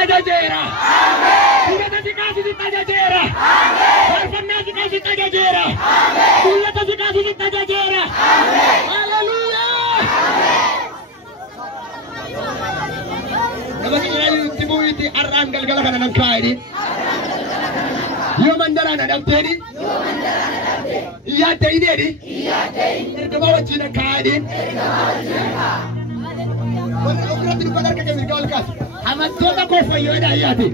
tajaajeera. Mul'ata si kaasutti tajaajeera. Faarfannaa si kaasutti tajaajeera. Mul'ata si kaasutti tajaajeera. Haleluuyaa. Nama keenyaa itti bu'uuti arraan galgala kana nan kaa'edhi. Yoo mandaraan adamteedhi. Iyyaattee hidheedhi. Ergamaa wajjin nan kaa'edhi. Warra ofirratti dubbata harka kee mirga ol kaasi. Amantoota koo fayyoodha iyyaati.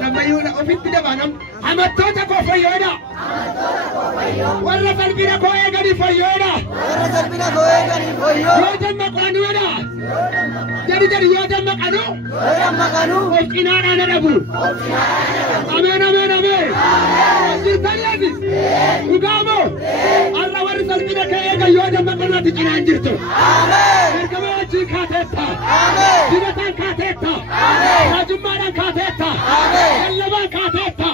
Lammayyuudha ofitti dabaanam. Amantoota koo fayyoodha. Warra salphina koo eeganii fayyoodha. Yoo dammaqanuudha. Jadi yoo dammaqanu. Of qinaadhaan adabu. Ameen ameen ameen. Jirtaniyaati. Dhugaamoo. Alla warri salphina kee eegan yoo dammaqanuuti cinaan jirtu. Ergamaa wajjin kaateetta. Dibataan kaateetta. Raajummaadhaan kaateetta. Lallabaan kaateetta.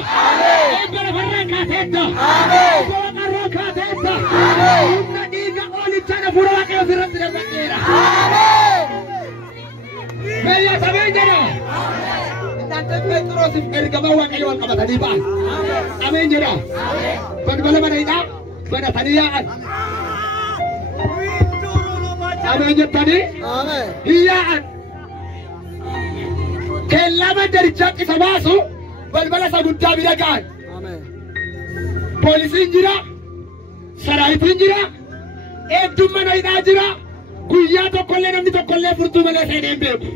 Eebbala farraan kaateetta. Gola qarroo kaateetta. Humna dhiiga oolichaan hafuura waaqayyoo sirratti daballeera. Biyya sabeen jedha. Inaante Phexrosiif ergamaa waaqayyoo wal qabatanii ba'an. Ameen jedha. Balbala mana hidhaa banatanii yaa'an. Ameen jettanii yaa'an. Kellaa mandarichaa isa baasu balbala isa guddaa bira ga'an. Poolisiin jira, saraayitiin jira, eegduun mana hidhaa jira. Guyyaa tokkollee namni tokkollee furtuu malee seenee hin beeku.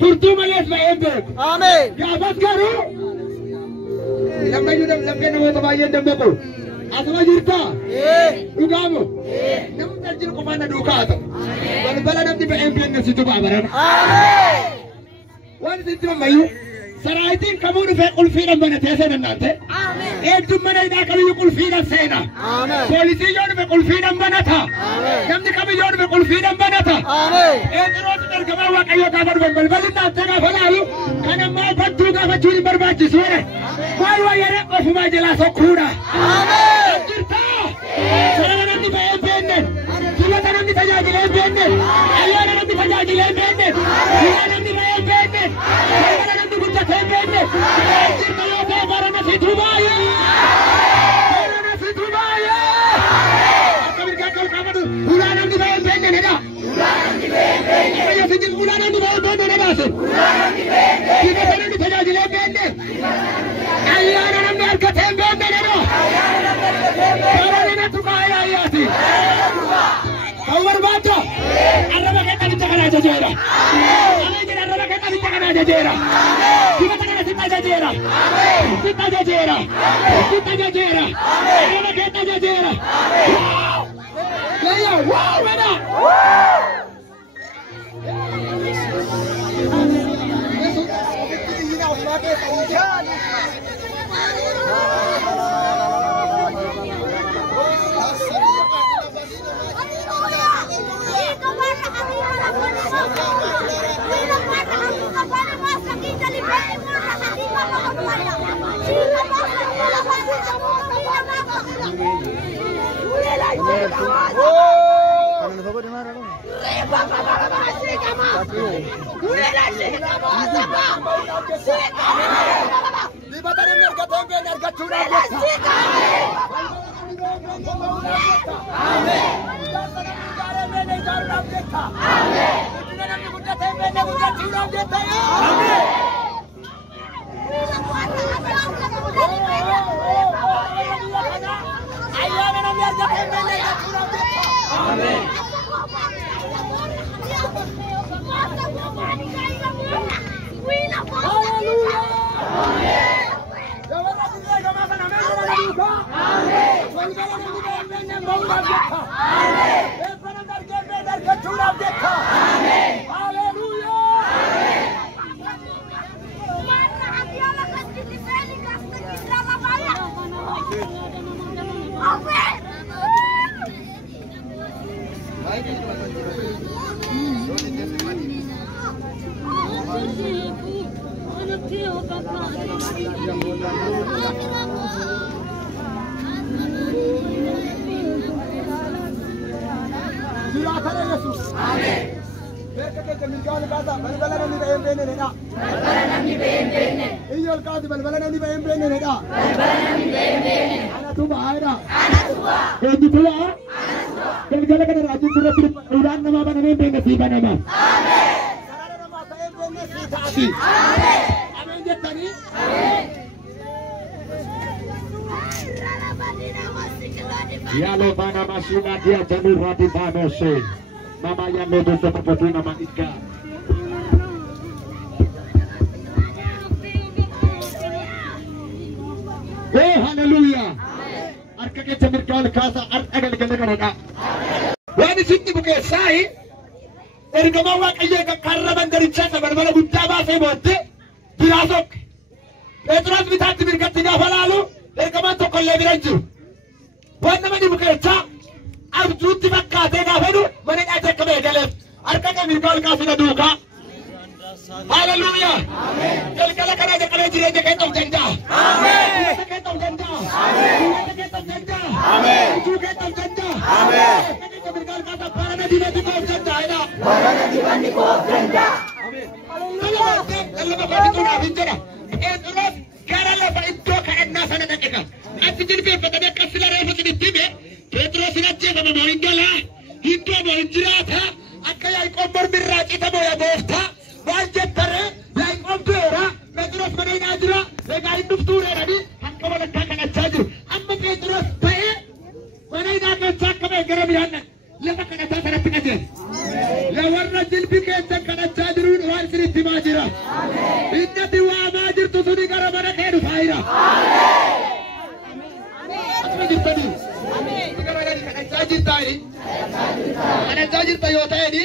Furtuu malee ba'ee hin beeku. Gaafas garuu lammayyuu lammee namoota baay'een dammaqu. Asuma jirtaa? Dhugaamoo? Namni daldala qofaan na duukaa ta'u. Balbala namni ba'ee hin beekne situ baabarama. Waan sitti mammayyuu saraayitiin kamuu dhufee qulfiidhaan banatee seenan naante. Eegduun mana hidhaa kamiyyuu qulfiidhaan seena. Poolisiin yoo dhufe qulfiidhaan banata. Namni kamiyyuu dhufe qulfiidhaan banata. Phexros ergamaa waaqayyoo gaafa dhufan balballi naante gaafa laalu kan ammaa battuu gaafachuun hin barbaachisu. Maal wayyaree ofumaa jalaa sokkuudha. Jirtaa? Sarara namni ba'ee hin beekne. Dibata namni tajaajilee hin beekne. Ayyaana namni tajaajilee hin beekne. Guyyaa namni ba'ee hin beekne. Balbala namni guddatee hin beekne. Jirta yoo ta'e barana situ baay'ee. Barana situ baay'ee. Akka mirgaa ol qabatu ulaa namni ba'ee hin beekne nedha. Ayyo sijil ulaa namni ba'ee hin beekne nedhaase. Dibata namni tajaajilee hin beekne. Ayyaana namni argatee hin beekne nedha. Barana tuqaayaa ayyaati. Kau barbaadda arraba keessa bitta kanaa jajeera. Ameen jedha arraba keessa bitta kanaa jajeera. Dibata kana sitta jajeera. Sitta jajeera. Sitta jajeera. Arraba keessa jajeera. Yayya waaw beda. Mereka ke Mirkal kata balbalan ni bayam bene neda. Balbalan ni bayam bene. Iyol kata balbalan ni bayam bene neda. Balbalan ni bayam bene. Anak tua ada. Anak tua. Ini tua. Anak tua. Kalau kita rajin surat uran nama apa nama bene si nama. Amin. Sarana nama bayam bene si tadi. Amin. Amin jetani. Amin. Ya lo mana masuna dia janur rati panose. Nama yang lo dosa terpadu nama Ika. Oh haleluya. Arka ke jamir kal kasa arka agal ganda. Wani sitti buke sai. Ergamawa kaya ka karraban dari chata berbala gutta ba se botte. Dirasok. Petros bitati birkati ga falalu. Ergaman to kolle biranju. Wani mani buke cha. अब जूती में काटे का फिर मैंने ऐसे कभी गले अर्का के मिर्काल का फिर दूँगा हालेलुया कल कल करे जो करे जिरे जो कहते हो जंजा आमें कहते हो जंजा आमें कहते हो जंजा आमें तू कहते हो जंजा आमें कहते मिर्काल का सब पारने दीवानी को जंजा है ना पारने दीवानी को जंजा आमें हालेलुया कल में बात तो ना बिंजरा ये तो ना केरला पर इतो कहना सने देखेगा आज दिन पे पता नहीं कस्ला रहे हो जितनी में Petros inaje sama moingala, itu moinjira tha, akaya ikomber birra kita boya bofta, wajib pare, lain ombera, Petros mana inajira, lega induk ture nadi, hakka mana kakak acaju, amma Petros pae, mana inaje cakka me garam yana, leva kana tha sana pinaje, lawarna jilbi ke cakka acaju war siri timajira, inna diwa majir tu suni garam mana kedu faira, amin jirtani. Cajir tadi, ana cajir tayo tayo ni,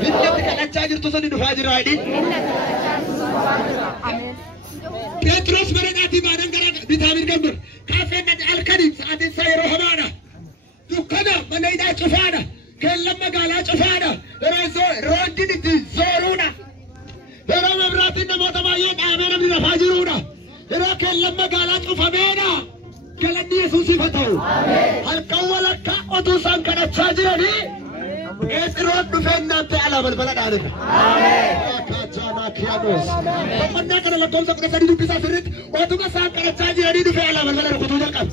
bintik kana cajir tu sani dufajir lagi. Petros mereka di mana gara ditamir gambar, kafe nanti alkadi saat ini saya rohamana, tukana mana ida cufana, kelam magala cufana, rodi di zoruna, orang berarti nama tamayun, amena di dufajiruna, orang kelam magala cufamena. Kalau dia susi betul, hal kawalan kak utusan kana cajir ni, esrot dufen nanti alam berbalak ada. Kacana kianos. Pernah kana lakom sa kana di bisa serit, waktu kasar kana cajir ni dufen alam berbalak kutujar kan.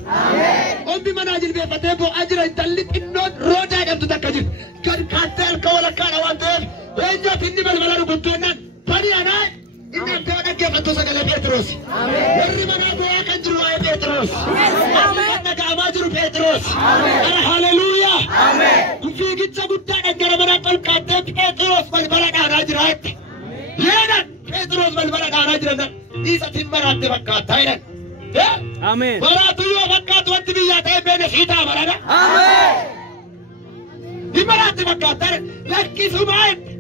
Om di mana ajil be patebo ajira dalit innon roja dan tu tak kajir. Kan katel kawalan kana wanter, enjot ini berbalak kutunan. Pari anak. Inna Tuhan dia bantu segala Petrus. Dari mana doa kan juru Petrus. Amin. Naga amajuru Petrus. Amin. Haleluya. Amin. Kufigit sa gudda negara mana kal kate Petrus balbala darajrat. Yana Petrus balbala darajrat. Isa timbarat bakkat thailand. Ya? Amin. Baratu yo bakkat wanti biya tay bene sita barana. Amin. Timbarat bakkat thailand. Lakki sumain.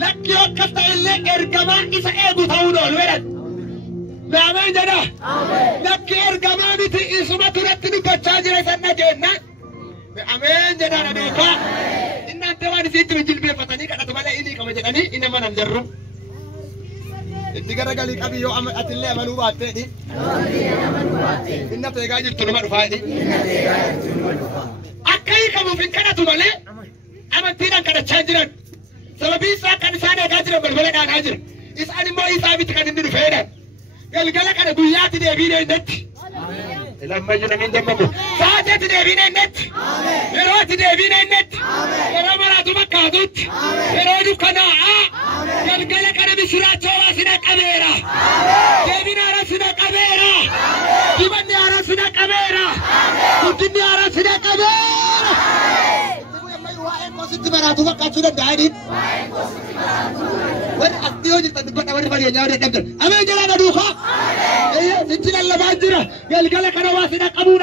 Laki kata ille ergama isa egu tahu dulu kan? Amin jana. Laki ergama itu isuma turat ini baca jelas sana jena. Amin jana nadeka. Inna teman di situ jilbab patani kata tumbala ini kamu jana ini mana jarrum. Tiga kali kami yo amat atille amanu batte ni. Inna tega jitu nomor fai ni. Akai kamu fikana tumbale. Amat tidak kada cajiran. Sebab isa kan sana gajir berbalik dengan gajir. Is animo isa bit kan ini dufedan. Gal-gala kan guyati dia bina net. Lamma juna min jammu. Saja dia bina net. Erot dia bina net. Eramara tu makadut. Erodu kana. Gal-gala kan bisira coba sina kamera. Dia bina arah sina kamera. Dimannya arah sina kamera. Kutinnya arah sina kamera. Positif beratu makan sudah dahidin. Wer aktif je tadi pada wer pada nyawa dia dapat. Amin jalan aduh kah? Iya, sini Allah majra. Gal-gala kana wasina kamu